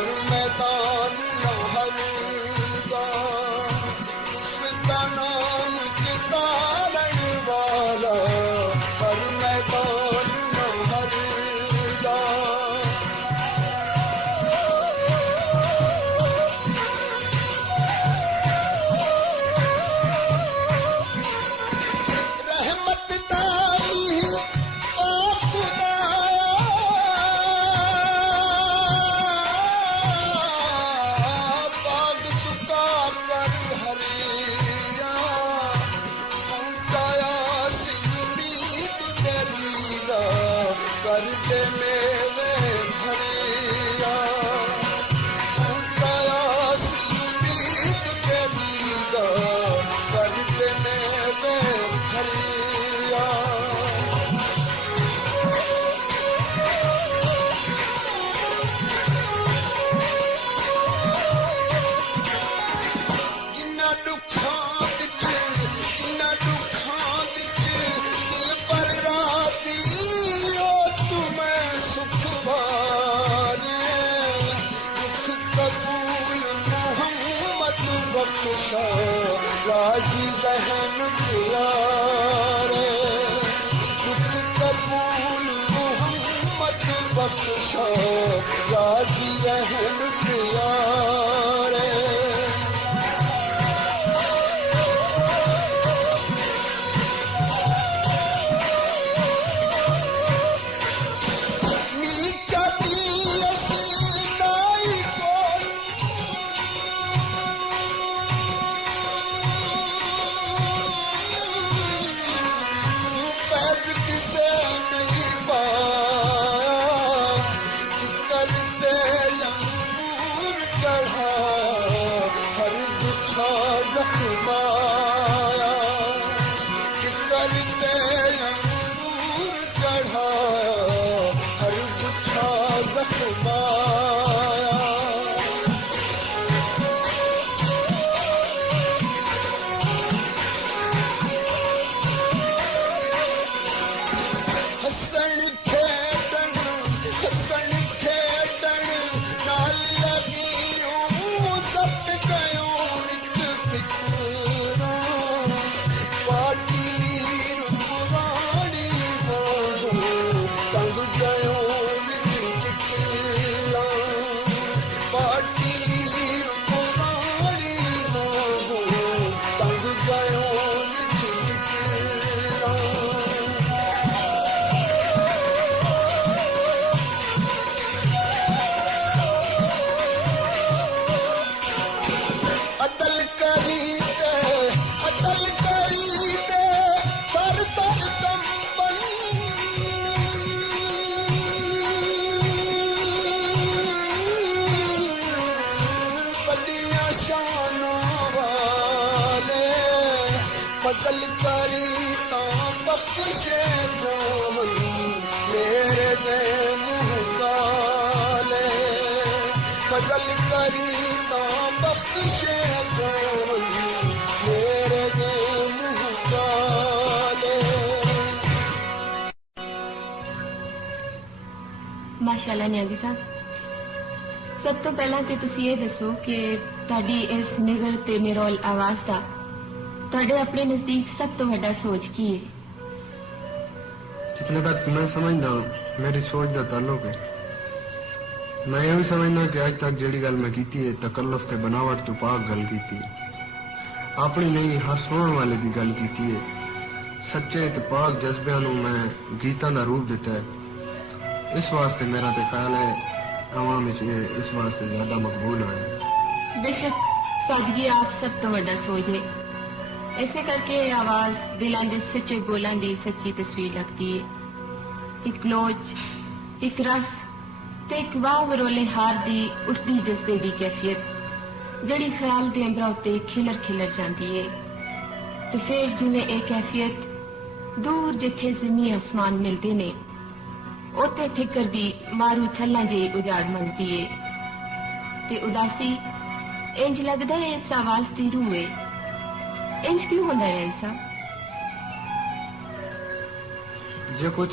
पर मैदान न हरदा, उसका नाम चितारण वाला, पर मैदान न हरदा। रहमत दाई कर दे मेरे भरिया, उठाया सीरीत के दीदा, कर दे मेरे भरिया। इन्ना दुखां विच, इन्ना दुखां विच दिल पर राती बख्शा राजी रहन प्यारे, दुख कबूल मोहम्मद बख्शा राजी रहन प्यारे। नीचा दी असी नाई को किसे नहीं पाया, करते अंगूर चढ़ाया, हर गुच्छा जख्माया, करते अंगूर चढ़ाया, हर गुच्छा जख्माया। हसन खेडन, हसन खेडन नाल लगियूं, सत गयूं विच फिक्रां, पाटी पुरानी वांगू तंग गयूं विच जिक्रां, पाटी पुरानी वांगू तंग गयूं विच जिक्रां। अदल करी दे तर तर कंबल, बदियां शानों वाले, फजल करी तां बख्शे जावन मेरे दे मुँह काले, फजल करी तां बख्शे जावन मेरे दे मुँह काले। माशाअल्लाह नियाज़ी साहब, सब तो पहला ते तुसी ये दसो कि तुहाडी इस निगर ते निरोल आवाज दा तुहाडे अपने नजदीक सब तो बड़ा सोच की है? जितने तक मैं समझदा मेरी सोच दा ताल्लुक है, मैं यही समझना कि आज तक जेड़ी गल मैं कीती है तकल्लुफ ते बनावट तो पाक गल कीती है, अपनी नहीं हर सुनने वाले की गल कीती है, सच्चे ते पाक जज्बियां नूं मैं गीतां दा रूप दिता है। इस वास्ते मेरा ते ख्याल है आवाम विच इस वास्ते ज्यादा मकबूल है। बेशक सादगी आप सब तो बड़ा सोच है, ऐसे करके आवाज दिलां दे सच्चे बोलां दी सच्ची तस्वीर लगती है। एक लोच, एक रस ते एक वाह वरोले हार दी उठदी जज्बे दी कैफियत जड़ी ख्याल दे अंबरा उत्ते खिलर खिलर जाती है। ते फिर जिन्हें एक कैफियत दूर जिथे जमी आसमान मिलते ने ओते थिकर दी मारू थल्ला जे उजाड़ मनती है। ते उदासी इंज लगदा है इस आवाज दी रूह है। इंज क्यों होंदा है ऐसा? जो कुछ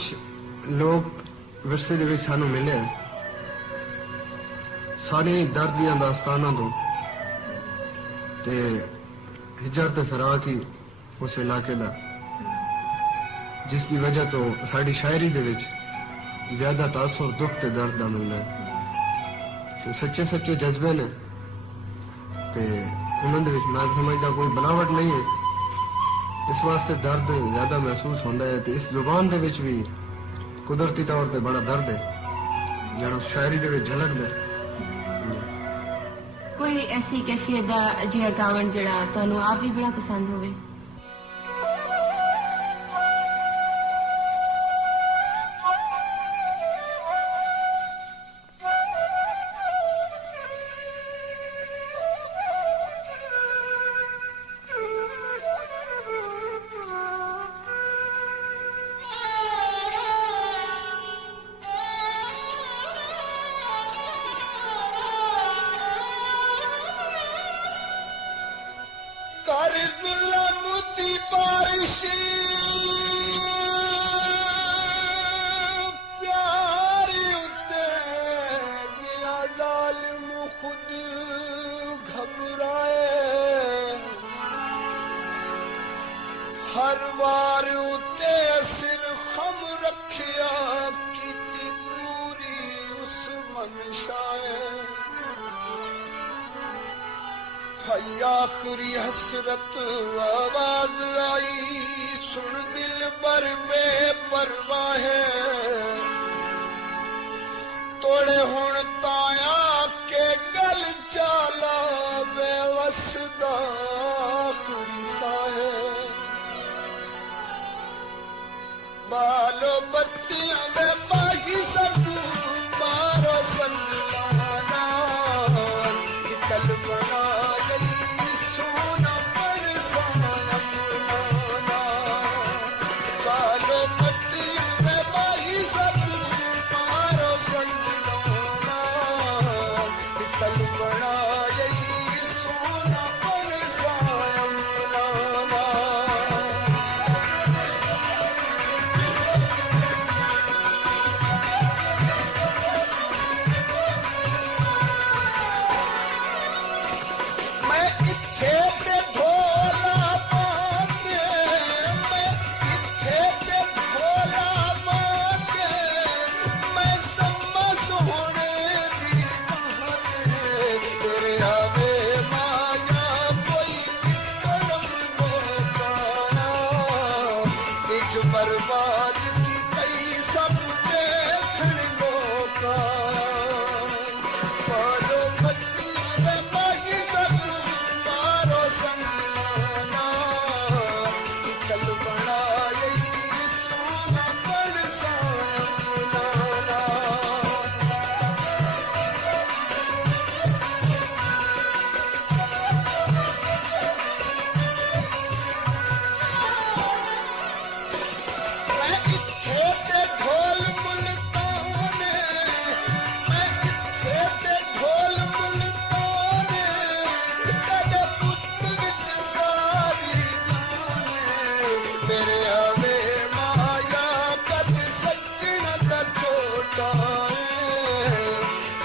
लोग विरसे दे विच सानू मिले सारी दर्द दियां दास्तानां तो ते हिजर ते फिराक ही उस इलाके दा जिसकी वजह तो साड़ी शायरी दे विच ज्यादा तासुर दुख ते दर्द दा मिलदा है ते सच्चे सच्चे जज्बे ने ते उन्हां दे विच मैं समझदा कोई बनावट नहीं है इस वास्ते दर्द ज्यादा महसूस होता है ते इस जुबान दे विच भी कुदरती तौर ते बड़ा दर्द है जड़ा शायरी दे विच झलकदा है कोई ऐसी कैफियत दा जिहा गावण जड़ा तुहानू आप भी बड़ा पसंद होवे हर वार उते सिर खम रखिया कीती पूरी उस मनशाए हई आखरी हसरत आवाज आई सुन दिल पर बेपरवाह तोड़े हुण ताया के गल चाला बेवसदा आखरी साहे बालो बत्तियां में बागी सकू मारो संगलाना कितल बना गई सोना पर सोना पुराना बालो बत्तियां में बागी सकू मारो संगलाना कितल बना गई सोना पर सोना पुराना बर्बाद की कई सब देखने मौका पालो बत्तियों में बागी सब मारो संगलाना कल बड़ा यही सोना पर सामना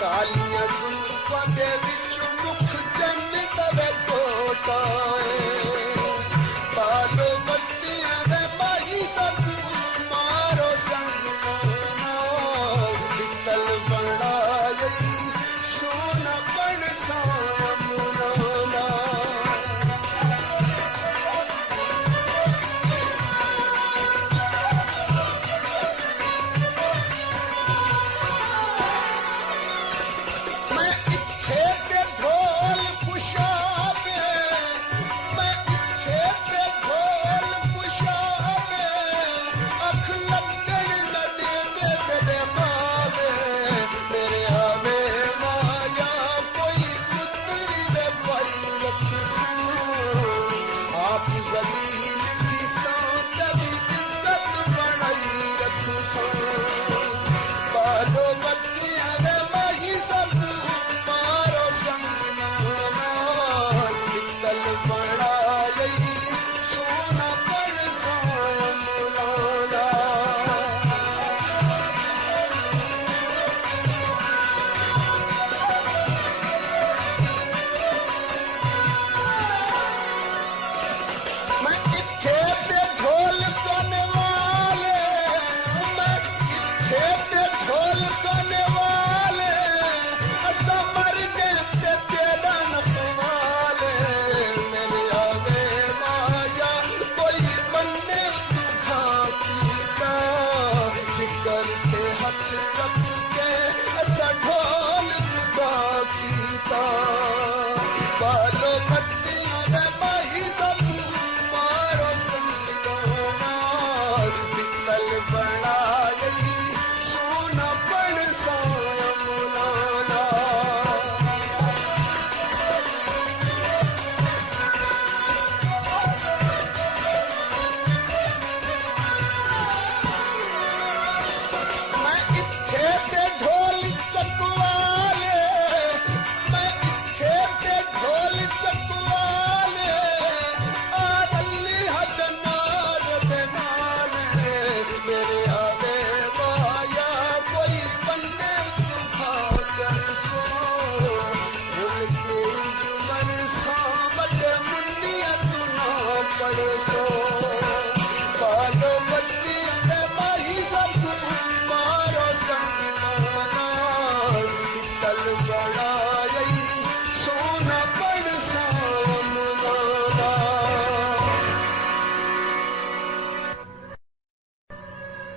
कालियां जुल्फां दे विच मुख जन दवे कोटाए पालो बत्तियां में माही सब मारो संगलाना बितल बना गई सोना बन सामना सढोल जुदा कीता बालो बत्तियां रे माही सब मारो संगोना पितल बनाई सोना बन साया मुलाना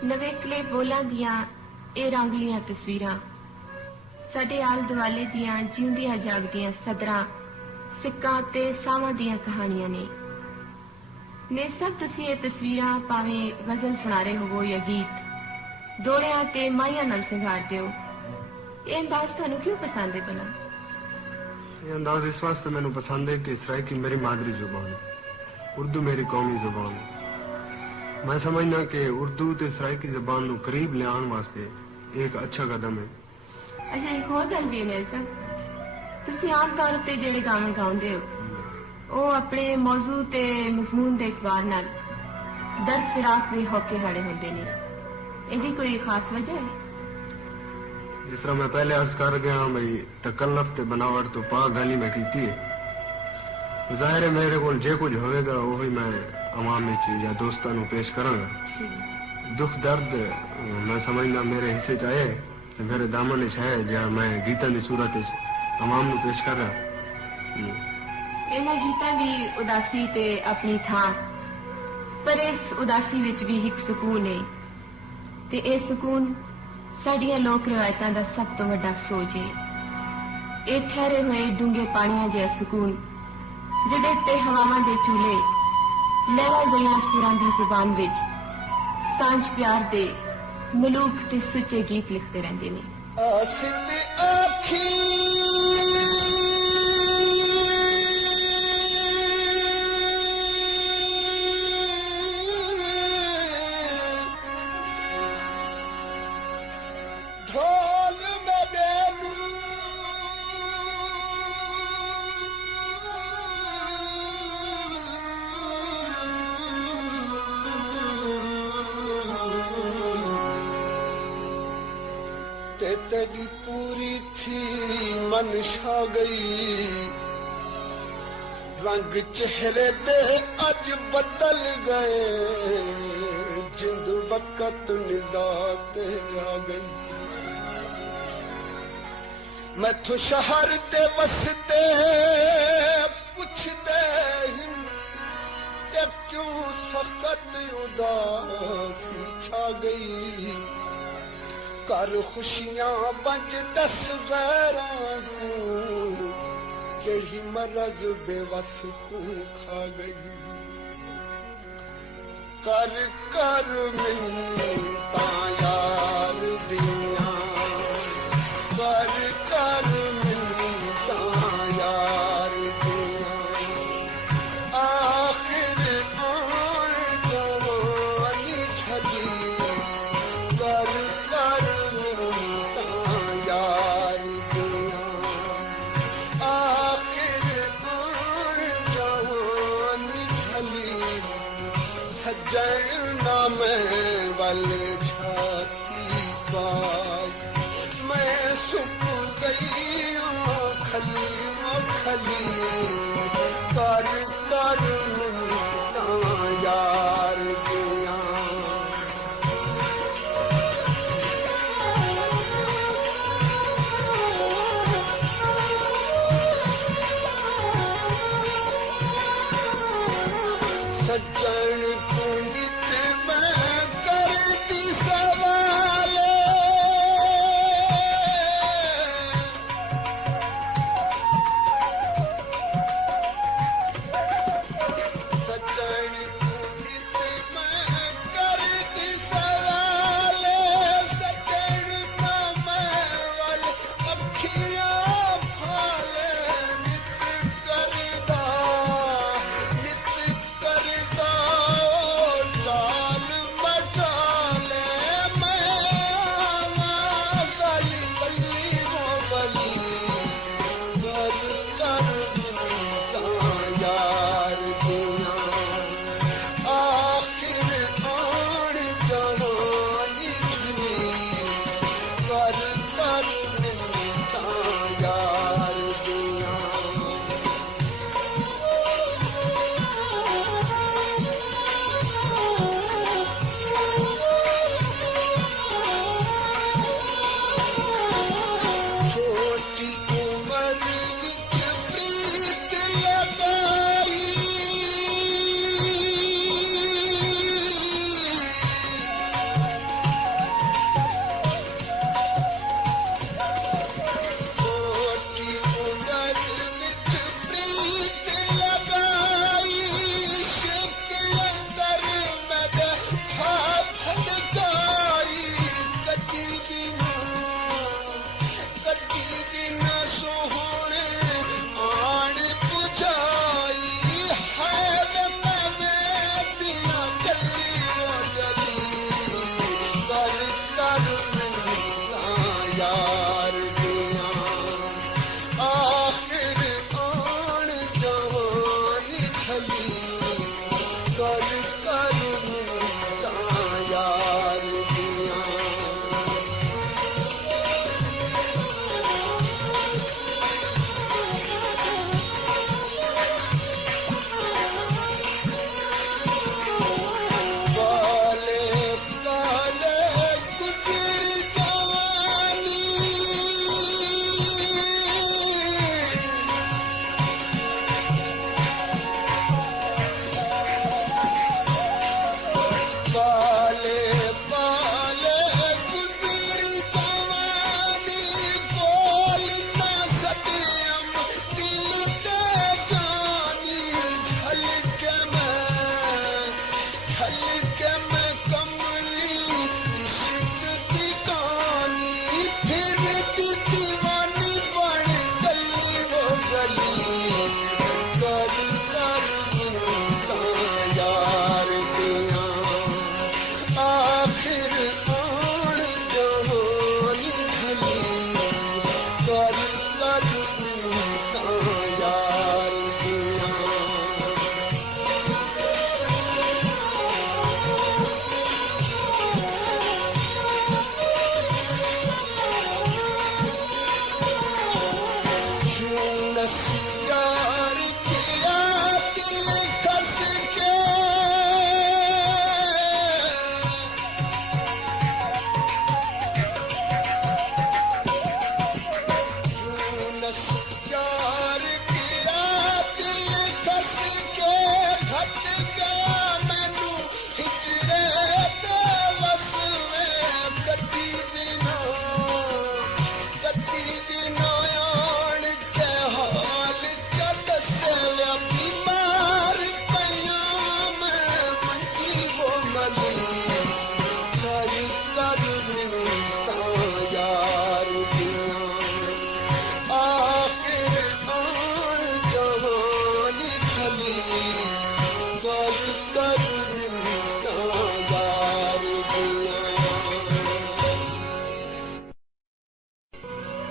ਨਵੇਕਲੇ ਬੋਲਾਂ ਦੀਆਂ ਇਹ ਰੰਗਲੀਆਂ ਤਸਵੀਰਾਂ ਸਾਡੇ ਆਲ ਦੁਆਲੇ ਦੀਆਂ ਜਿਉਂਦੀਆਂ ਜਾਗਦੀਆਂ ਸਦਰਾਂ ਸਿੱਕਾਂ ਤੇ ਸਾਵਾਂ ਦੀਆਂ ਕਹਾਣੀਆਂ ਨੇ ਸਭ ਤੁਸੀਂ ਇਹ ਤਸਵੀਰਾਂ ਭਾਵੇਂ ਗਜ਼ਲ ਸੁਣਾ ਰਹੇ ਹੋਵੋ ਜਾਂ ਗੀਤ ਦੋੜਿਆਂ ਤੇ ਮਾਈਆਂ ਨਾਲ ਸਿੰਗਾਰਦੇ ਹੋ ਇਹ ਅੰਦਾਜ਼ ਤੁਹਾਨੂੰ ਕਿਉਂ ਪਸੰਦ ਹੈ ਭਲਾ ये अंदाज इस वास्ते मैंने पसंद है कि सराइकी मेरी मादरी जुबान है, उर्दू मेरी कौमी जुबान है। मैं समझना कि उर्दू ते सराइकी जुबान को करीब ले आने वास्ते एक अच्छा कदम है। अच्छा एक और गल भी है सर ਤੁਸੀਂ ਆਮ ਤੌਰ ਤੇ ਜਿਹੜੇ ਗਾਣੇ ਗਾਉਂਦੇ ਹੋ ਉਹ ਆਪਣੇ ਮੌਜੂ ਤੇ ਮਜ਼ਮੂਨ ਦੇ ਇਤਬਾਰ ਨਾਲ ਦਰਦ ਫਿਰਾਕ ਦੇ ਹੋਕੇ ਹਾੜੇ ਹੁੰਦੇ ਨੇ ਇਹਦੀ ਕੋਈ ਖਾਸ ਵਜ੍ਹਾ ਹੈ जिस तरह मैं पहले अर्ज कर गया भाई तकल्लफ ते बनावट तो पा गाली मैं कीती है जाहिर है मेरे को जे कुछ होएगा वही मैं आवाम में या दोस्तों को पेश करांगा दुख दर्द मैं समझना मेरे हिस्से च आए ते मेरे दामन च है जहाँ मैं गीतां दी सूरत आवाम को पेश कर रहा ਇਹਨਾਂ ਗੀਤਾਂ ਦੀ ਉਦਾਸੀ ਤੇ ਆਪਣੀ ਥਾਂ ਪਰ ਇਸ ਉਦਾਸੀ ਵਿੱਚ ਵੀ ਇੱਕ ਸਕੂਨ ਹੈ ਤੇ ਇਹ ਸਕੂਨ ਸਾਡੀਆਂ ਲੋਕ ਰਿਵਾਇਤਾਂ ਦਾ ਸਭ ਤੋਂ ਵੱਡਾ ਸੋਝ ਹੈ ਇਹ ਠਹਿਰੇ ਹੋਏ ਡੂੰਘੇ ਪਾਣੀਆਂ ਜਿਹਾ ਸਕੂਨ ਜਿਹਦੇ ਤੇ ਹਵਾਵਾਂ ਦੇ ਚੂਲੇ ਲਹਿਰਾਂ ਗਈਆਂ ਸੁਰਾਂ ਦੀ ਜ਼ੁਬਾਨ ਵਿੱਚ ਸਾਂਝ ਪਿਆਰ ਦੇ ਮਲੂਕ ਤੇ ਸੁੱਚੇ ਗੀਤ ਲਿਖਦੇ ਰਹਿੰਦੇ ਨੇ ਆਸਿਤ ਆਖੀ तेरी पूरी थी मन छा गई रंग चेहरे दे अज बदल गए जिंद वक्त निजात आ गई मैं तो शहर ते बसते पुछते ते क्यों सख्त उदासी छा गई कर खुशियां बंज दस गैरां को केड़ी मरज बेवस को खा गई कर कर मिन्नता यार दिया कर कर मिन्नता यार दिया आखिर आन जवानी छली कर सजना में बल छाती पाई मैं सुख गई खली खली कर कर यार दिया सज्जन पुनित मैं करती सवाल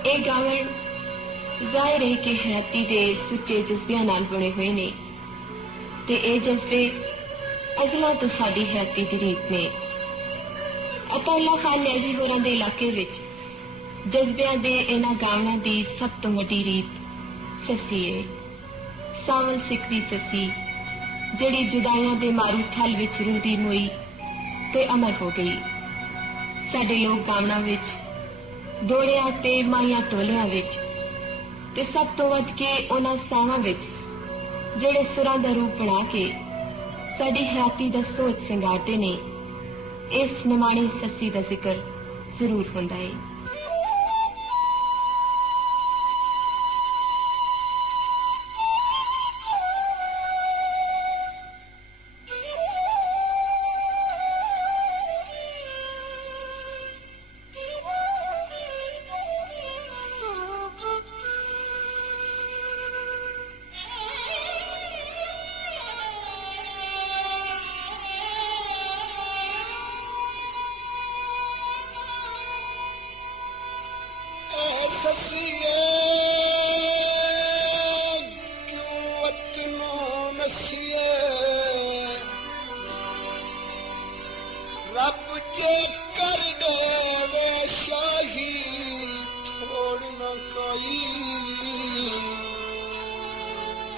ਇਹ ਗਾਵਣ ਜ਼ਾਹਿਰ ਹੈ ਕਿ ਹਯਾਤੀ ਦੇ ਸੁੱਚੇ ਜਜ਼ਬਿਆਂ ਨਾਲ ਬਣੇ ਹੋਏ ਨੇ ਤੇ ਇਹ ਜਜ਼ਬੇ ਅਜ਼ਲਾਂ ਤੋਂ ਸਾਡੀ ਹਯਾਤੀ ਦੀ ਰੀਤ ਨੇ। ਅਤਾਉੱਲਾ ਖਾਨ ਨਿਆਜ਼ੀ ਹੋਰਾਂ ਦੇ ਇਲਾਕੇ ਵਿੱਚ ਜਜ਼ਬਿਆਂ ਦੇ ਇਹਨਾਂ ਗਾਵਣਾਂ ਦੀ ਸਭ ਤੋਂ ਵੱਡੀ ਰੀਤ ਸੱਸੀ ਹੈ। ਸਾਵਲ ਸਿੱਖ ਦੀ ਸੱਸੀ ਜਿਹੜੀ ਜੁਦਾਈਆਂ ਦੇ ਮਾਰੂ ਥਲ ਵਿੱਚ ਰੁਲਦੀ ਮੋਈ ਤੇ ਅਮਰ ਹੋ ਗਈ। ਸਾਡੇ ਲੋਕ ਗਾਵਣਾਂ ਵਿੱਚ ਦੋੜਿਆਂ ਤੇ ਮਾਈਆਂ ਟੋਲਿਆਂ ਵਿੱਚ ਤੇ ਸਭ ਤੋਂ ਵੱਧ ਕੇ ਉਹਨਾਂ ਸਾਵਾਂ ਵਿੱਚ ਜਿਹੜੇ ਸੁਰਾਂ ਦਾ ਰੂਪ ਬਣਾ ਕੇ ਸਾਡੀ ਹਯਾਤੀ ਦਾ ਸੋਚ ਸਿੰਗਾਰਦੇ ਨੇ, ਇਸ ਨਿਮਾਣੀ ਸੱਸੀ ਦਾ ਜ਼ਿਕਰ ਜ਼ਰੂਰ ਹੁੰਦਾ ਹੈ। ससिए क्यों वतनो नसिए रब जे कर दे वे शाही छोड़ न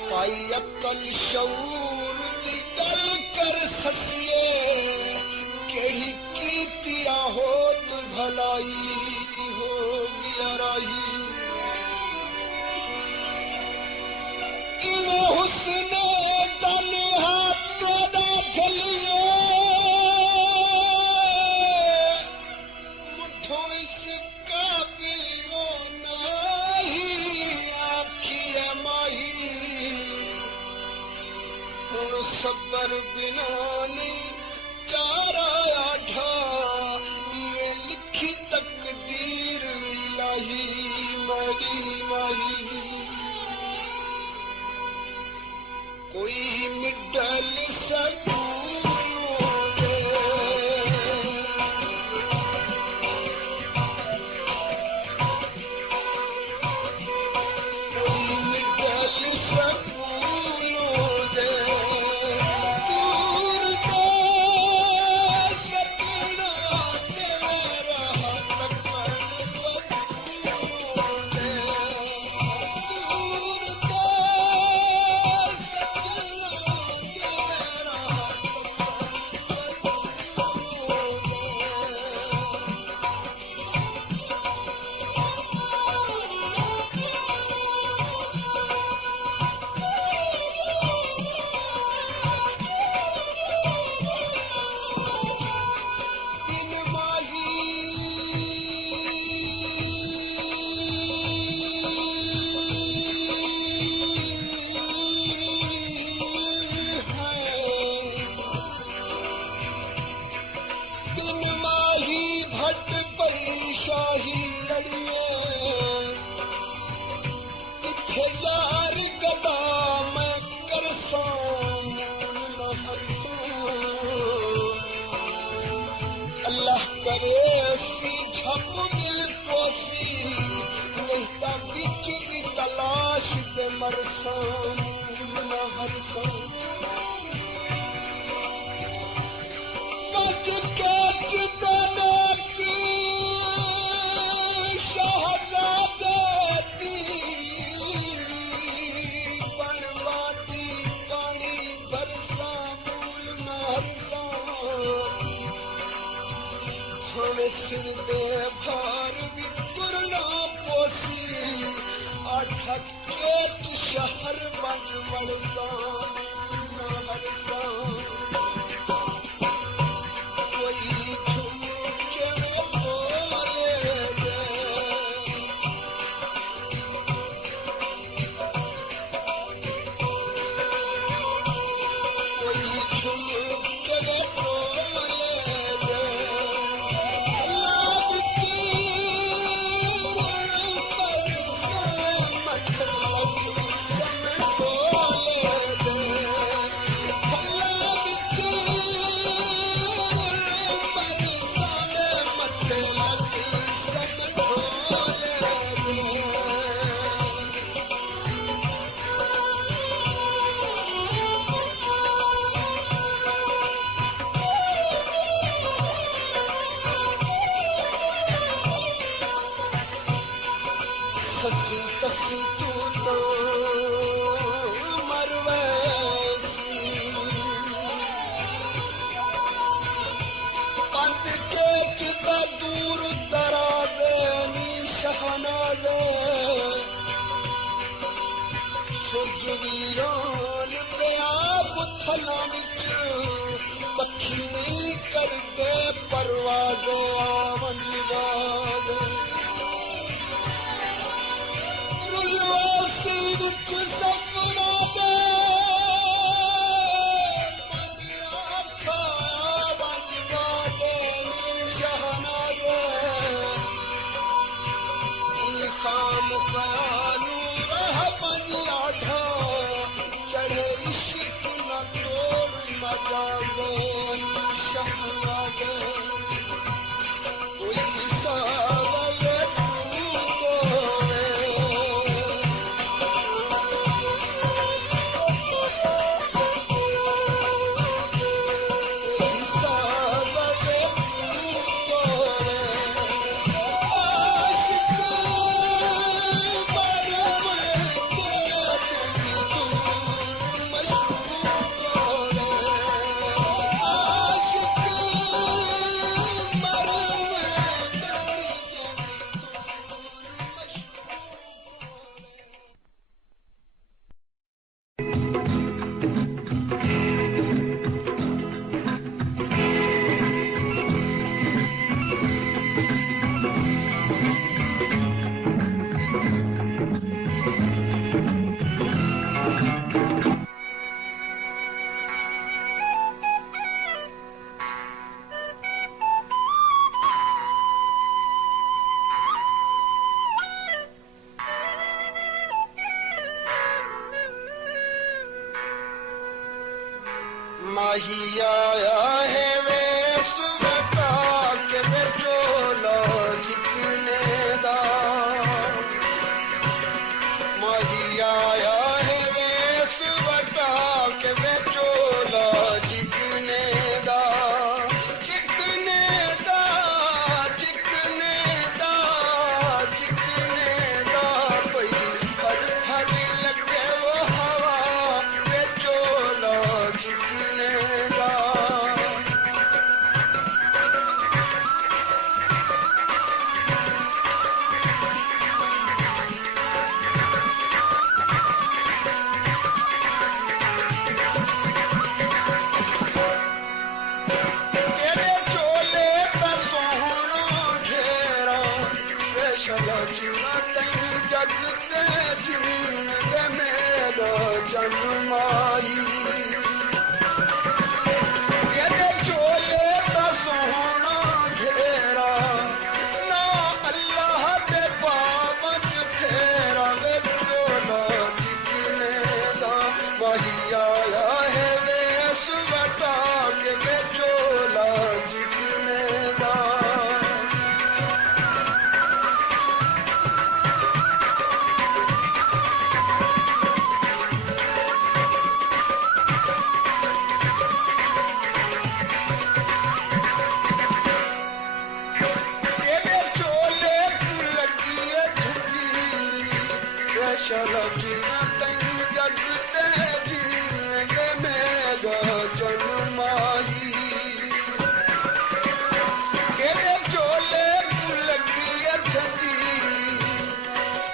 काई अकल शऊर दी गल कर ससिए केड़ी कीतिया होत भलाई हो गया राही इयो हुस्न तन हाथ दा जलिए मुठो इस काबिल नहीं आखिए माही हुण सबर बिना नहीं चारा आढ़ा ये लिखी तकदीर इलाही मरी माही कोई मिडल सकूं दे कोई मिडल सकूं दे दूर दे सकना तेरा तकन बदूं दे दूर दे भट पई शाही लड़िए पीछे यार गदा मैं करसां न हरसां अल्लाह करे सी झप मिल पोसी नहीं ता बिच दी तलाश दे मरसां न हरसां कच कच दने सिर दे भार भी पुरना पोसी आठा केच शहर बंद वरसा न हरसा कोई झुम के बोले दे कोई झुम के बोले दे Allah ससी तसी तू तो मरवैसी अंत के चिता दूर दराजे नी शहनाजे सुजवीरान पिया बुथला विच पखी नहीं करते परवाज़े आवन वाज़े रुलवासी विच सफरा दे मन आखा आवन वाज़े शहनाज़े ई खाम ख्यालू रह बन आठा चढ़े इश्क न तोड़ मजाज़े शहनाज़े कोई सावरे तू तोरे कोई सावरे तू तोरे आशिक माही आया है वेस बता के बेचोला जितने दा माही आया है वेस बता के बेचोला जितने दा जितने दा जितने दा जितने दा पई हर हर लगे वो हवा बेचोला जितने दा तेरे चोले दा सोहना घेरा बेशला जीना तई जग ते जीन दे मेरा जन्माई तेरे चोले दा सोहना घेरा ना अल्लाह दे पावन फेरा वे चोला जितने दा वही आया है वेस बता के वे चोला जितने दा तेरे चोले तू लगी है झंझीरी बेशला जीना तई जग ते जीने मेरा जन्माई तेरे चोले तू लगी है झंझीरी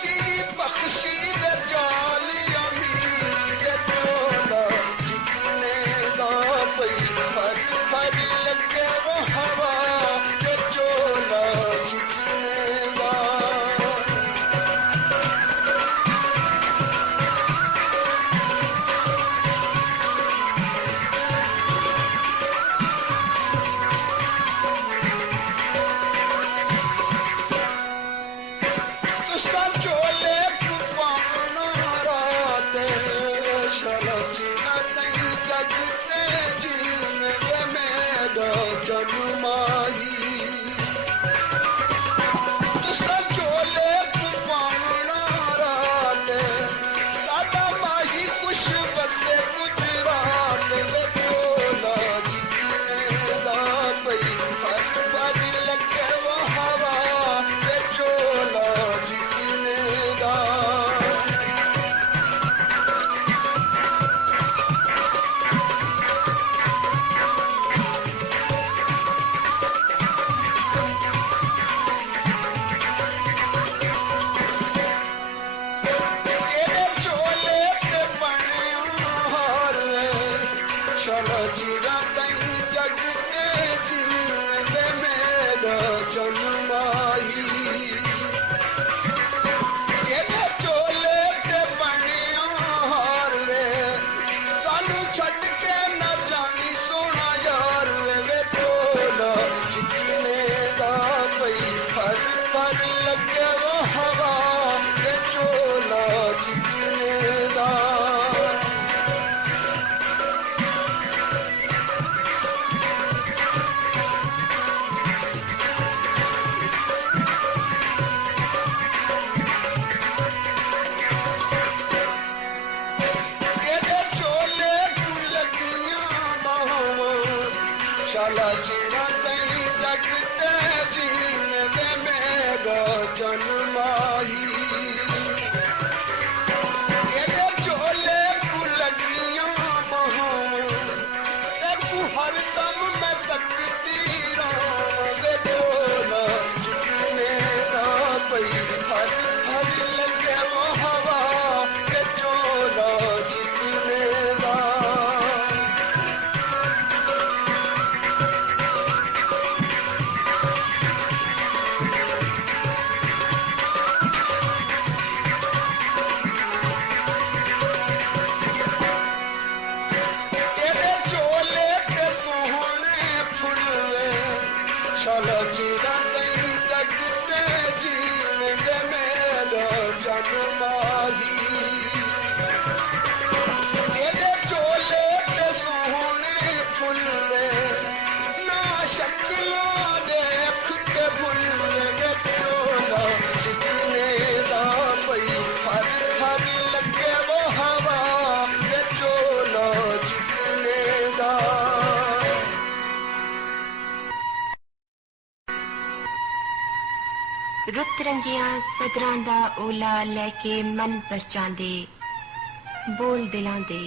तेरी बख्शी दे जाली अमीरी के चोला जितने दा पई हर हर लगे वो हवा के चोला जितने दा तन माही तेरे चोले ते सोहने फुल्ले ना शक्लों देख के भुल्ले वे चोला चिकने दा पई हर हर लगे वो हवा वे चोला चिकने दा। रुत रंगियां सदरां दा ओला लैके मन परचांदे बोल दिलां दे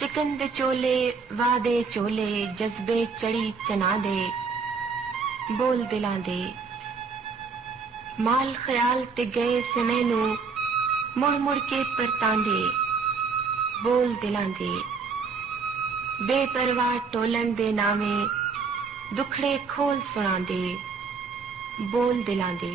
चिकन दे चोले वादे चोले जज्बे चढ़ी चना दे बोल दिलां दे माल ख्याल ते गए समय नू मुड़ मुड़ के परतांदे बोल दिलां दे बेपरवाह टोलन दे नामे दुखड़े खोल सुनांदे बोल दिलां दे।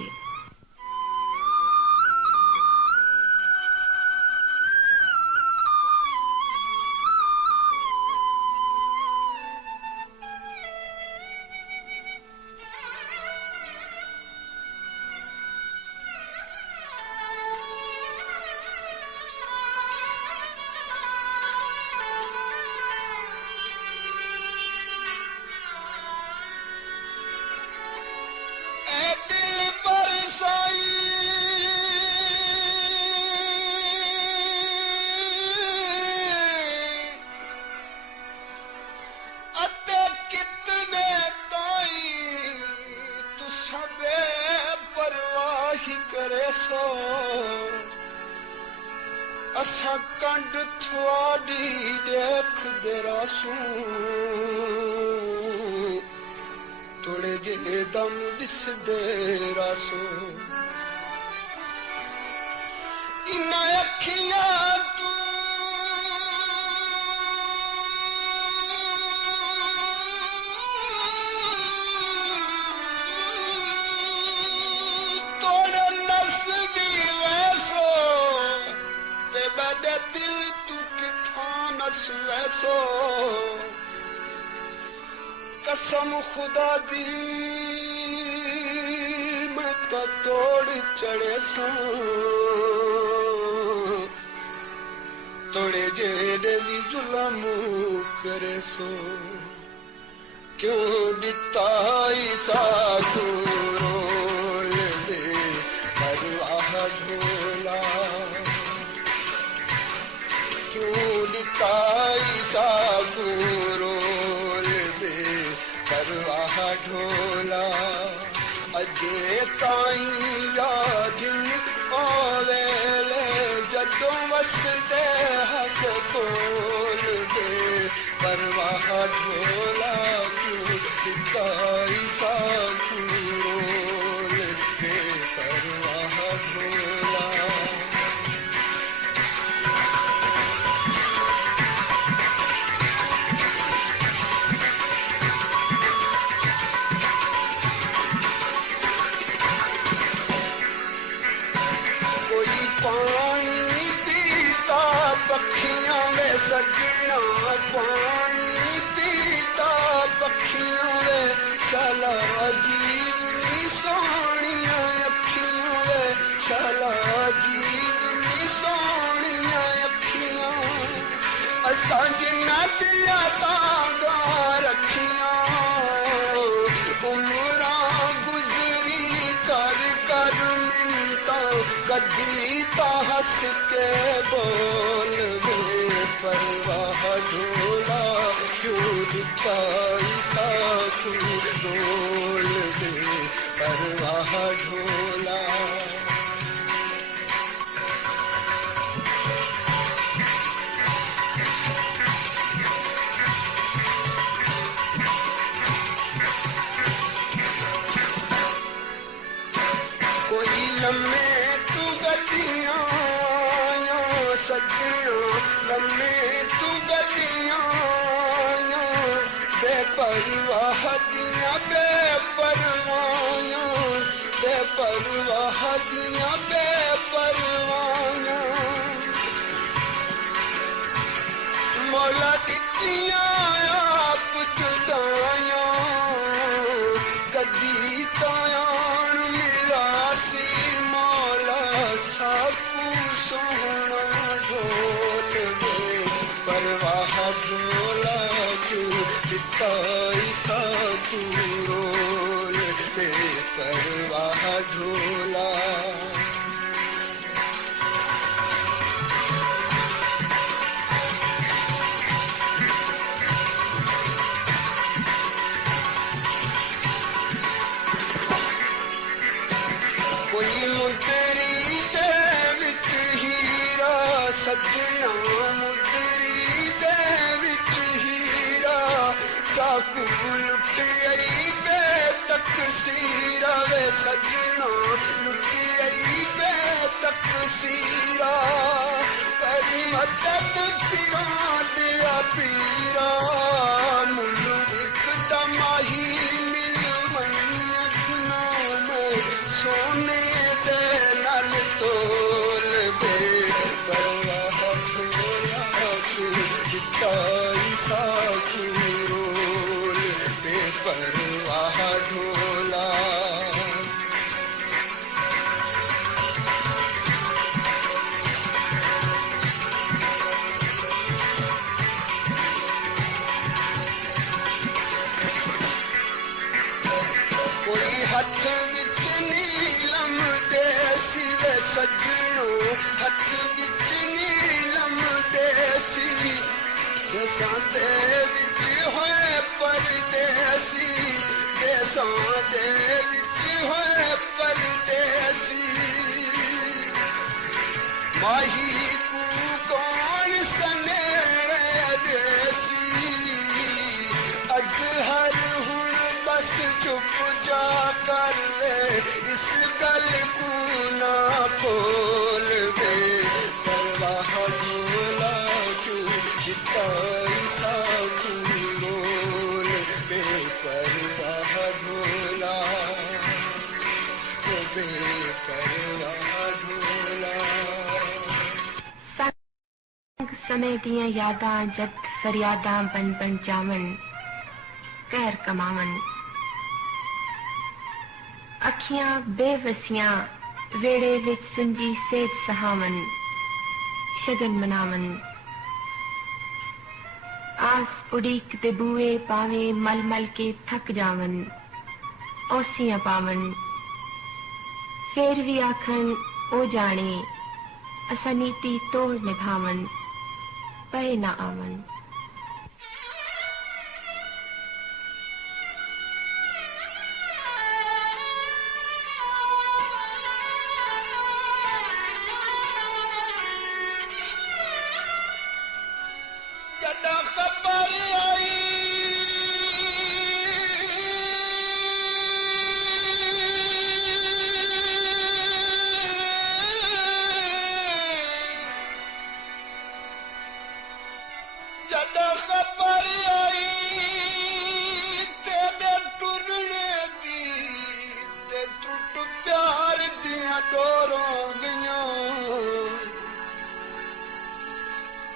करे सो असा कंड थोड़ी देख दे रासू थोड़े जे दम दिस दे रासू इना अखियां तू दिल तू किथा नस वैसो कसम खुदा दी मैं तो तोड़ चढ़े सा तोड़े जेड़े भी जुलम करे सो क्यों दिता ईसा को रोल दे परवाह ढोला ईसा गुरोल बे करवाह ढोला अजे ताई याद आवेले जदों वसदे हस बोल बे करवाह ढोला क्यों ईसा गुरोल बे करवाह ढोला। पानी पीता पखियां वे सजना पानी पीता पखियां वे शाला जीवनी सोनिया अखियां वे शाला जीवनी सोनिया अखियां असा जिन्ना दिया तांगा रखियां उमरा गुजरी कर कर मिनता कदी ता हंस के बोल वे परवाह ढोला क्यों दिता ईसा को बोल वे परवाह ढोला। कोई लम्हे तू गड्डियां सजना लम्हे तू गड्डियां बेपरवाह दियां बेपरवाह दियां बेपरवाह मौला दित्तियां आप जुदाइयां कदी तायान मिला सी मौला साकू सोहना ढोल वे परवाह ढोला जो बिताई साकू रोल वे परवाह ढोला सजना मुदरी दे विच हीरा साकू लुटियाई बे तकसीरा वे सजना लुटियाई बे तकसीरा करी मदद पीरा दिया पीरा मुल्लू एक दमाही मिल मन्नतना में सोने दे नल तोल बे साकू रोल बे परवाह ढोला कोई हथ विच नीलम देसी वे सजनो हथ विच नीलम देसी देसां दे विच होए परदेसी देसां दे विच होए परदेसी माही कू कौन सनेड़े देसी अज़हर हुण बस चुप जा कर ले इस गल को ना खोल वे परवाह ढोला बिताई साकू रोल बे परवाह ढोला बे परवाह ढोला संग समय दियां यादां जद फरियादां बन बन जावन कहर कमावन अखियां बेवसियां वेड़े विच सुंजी सेज सहावन शगन मनावन आस उड़ीक दे बूए पावे मल मल के थक जावन ओसियां पावन फिर भी आखन ओ जाने असा नीति तोड़ निभावन पए ना आवन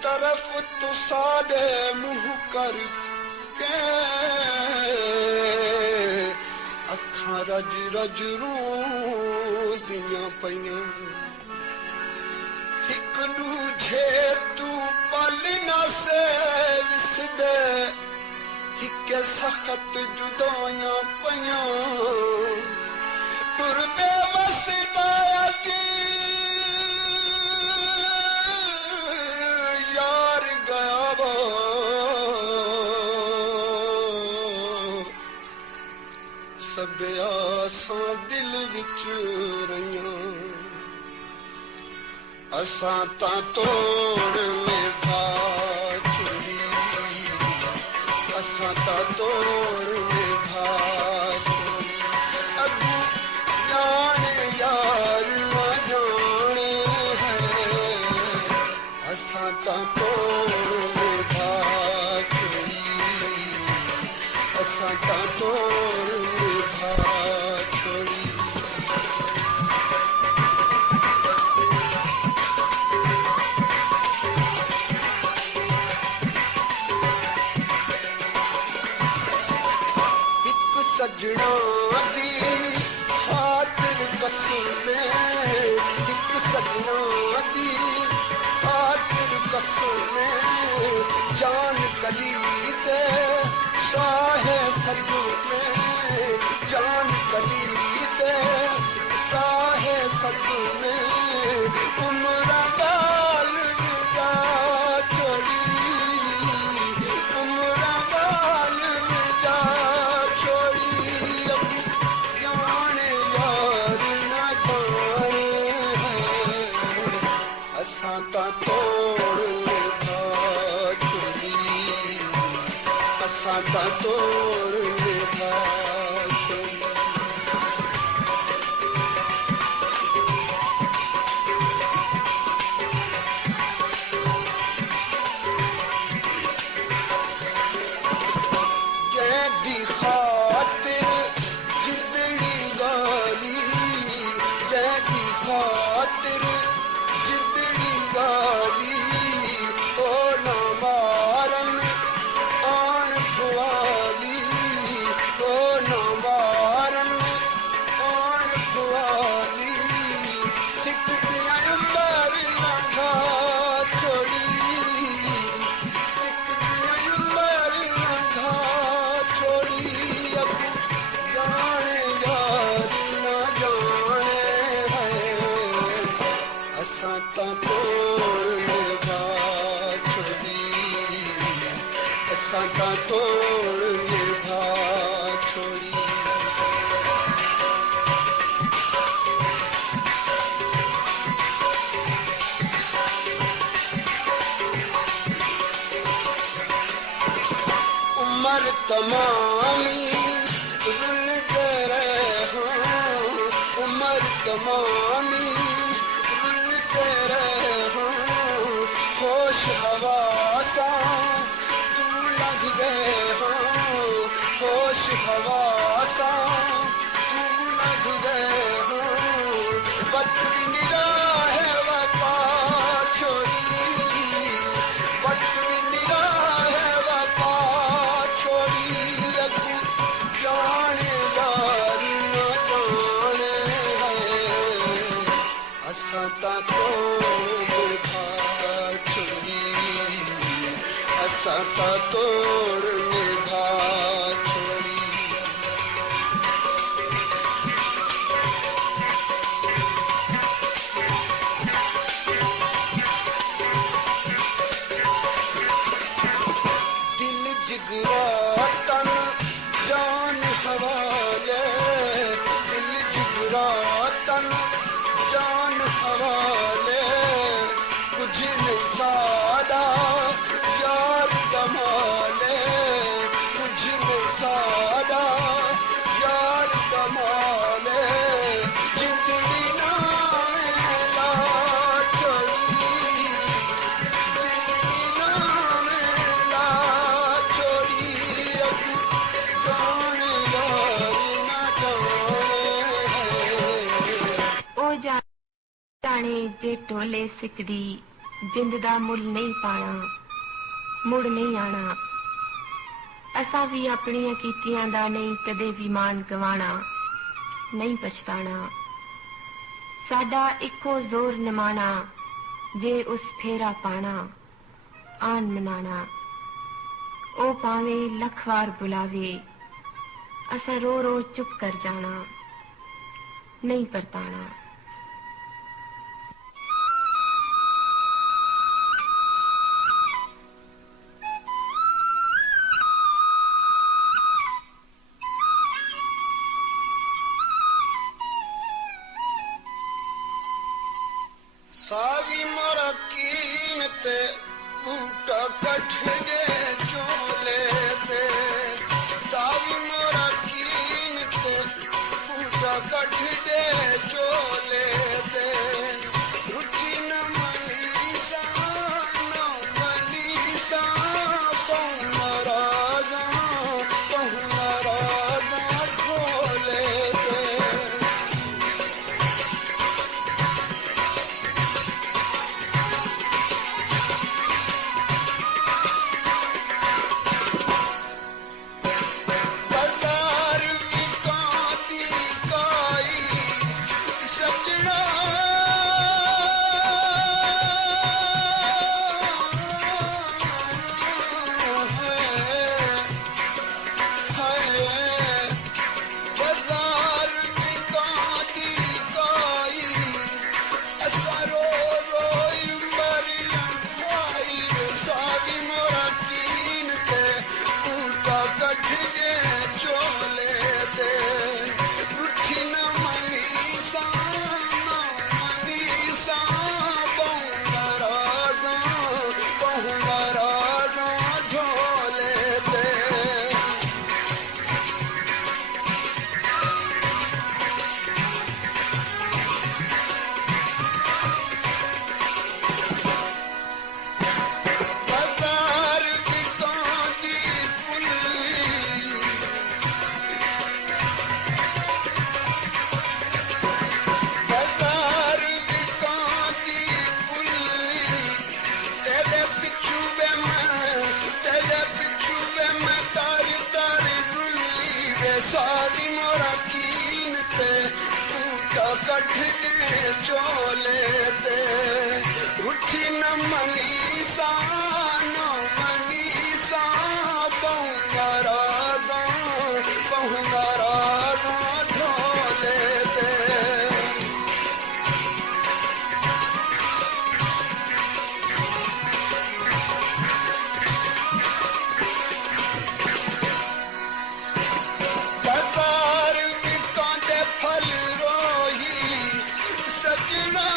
तरफ तू साडे मुंह कर के अखां रज रज रोंदियां पईयां हिक दूजे तू पल ना से विसदे हिक सख्त जुदाइयां पईयां टुर बेवसदा जी सब आसां दिल विच रहियां असां तां तोड़ में भाग छुड़ी असां तां तोड़ में भाग छुड़ी अगू जाने यार ना जाने है असां तां तोड़ में भाग छुड़ी असां तां तोड़ में भाग छुड़ी सजना दी खातिर कसम एक सजना उमरा गाल जा छोड़ी उमरा गाल जा छोड़ी जाने यार ना जाने असां ता तोड़ लेखा छोड़ी असां ता तोड़ लेखा छोड़ी जैदी खातिर जितनी गाली जैदी खातिर जितनी गाली ओ ना मारन आन खुआली ओ ना मारन आन खुआली सिकदियां अंबर लंघा छोड़ी सिकदियां अंबर लंघा छोड़ी अब जाने यार ना जाने है असां ता तोड़ लेखा छोड़ी असां ता तोड़ लेखा छोड़ी उमर तमामी रुलते रहो उमर तमामी रुलते रहो होश हवासा तू लग गए हो होश हवासा तू लग गए हो बदरी निगाह वफा छोड़ी बदरी निगाह वफा छोड़ी अगू जाने यार न जाने है असां ता तोड़ खा छोड़ी असां ता तोड़ निभा छोड़ी दिल जिगरा तन जान हवाले दिल जिगरा तन जान हवाले कुछ नहीं सादा यार कमाले कुछ नहीं सादा यार कमाले जिंदगी नाम ला छोड़ी जिंदगी नाम ला छोड़ी अब जाने यार ना जाने ओ जाने जे टोले सिकदी जिंद दा मुल नहीं पाना मुड़ नहीं आना असा भी अपनियां कीतियां दा नहीं कदे भी मान गवाना नहीं पछताना साडा इको जोर निमाना जे उस फेरा पाना आन मनाना ओ पावे लख वार बुलावे असा रो रो चुप कर जाना नहीं परताना सावी मोरा कीन ते बूटा कट गए चोले ते सावी मोरा कीन ते बूटा कट गए चोले ते रुचि न मनीषा कहूँ नाराजा खोले ते चोले ते उठी न मनीषा न मनीषा बहुंगारा ढोले ते बाजार विकांदे फल रोही सजना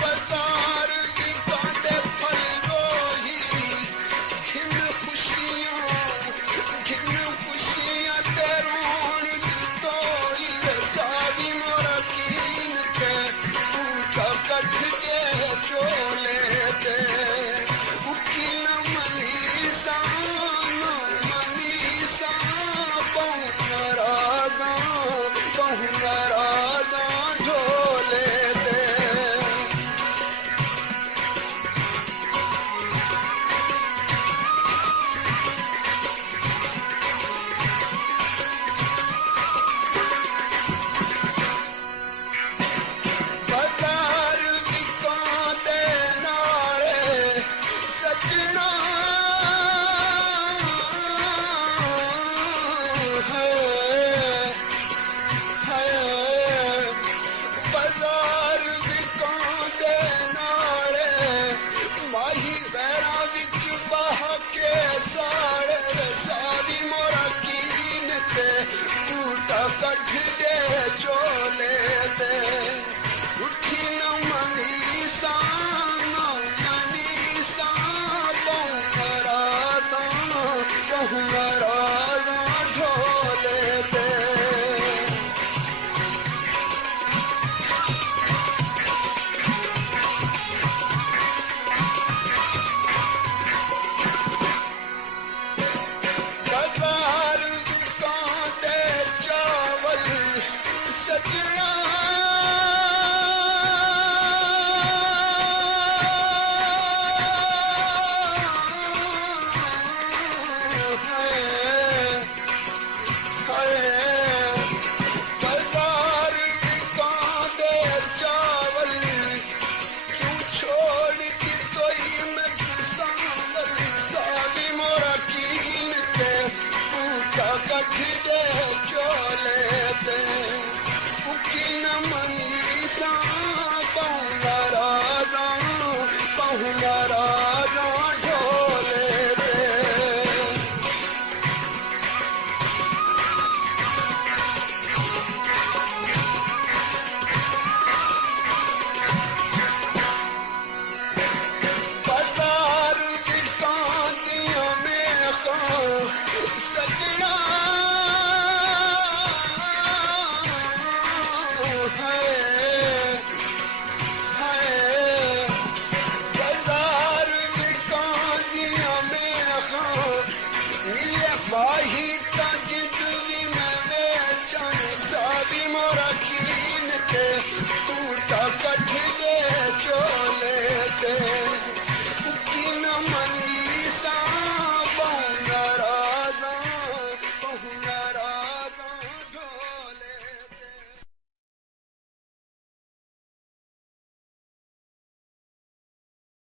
बाजार विकांदे फल रोही घिन खुशियां तेरोण तोई सारी मोरा कीन के उनका कट के चोले ते उकील मनीषा बहुंगराजा ढोले ते बाजार विकांदे नाले सजना बाजार विकांदे नाले माही बैरा विच बहा के साड़े सारी मोरा कीन ते टूटा कठ दे चोले ते उठी न मनीषा बहुंगरा ढोले ते बाजार विकांदे चावल सजना बाजार विकांदे चावल क्यों छोड़ की तोई में सांबर सागी मोरा कीन के पूछा कठ दे चोले ते उकीन मनीषा बहुंगराजा ढोले ते बाजार विकांदियों में सजना है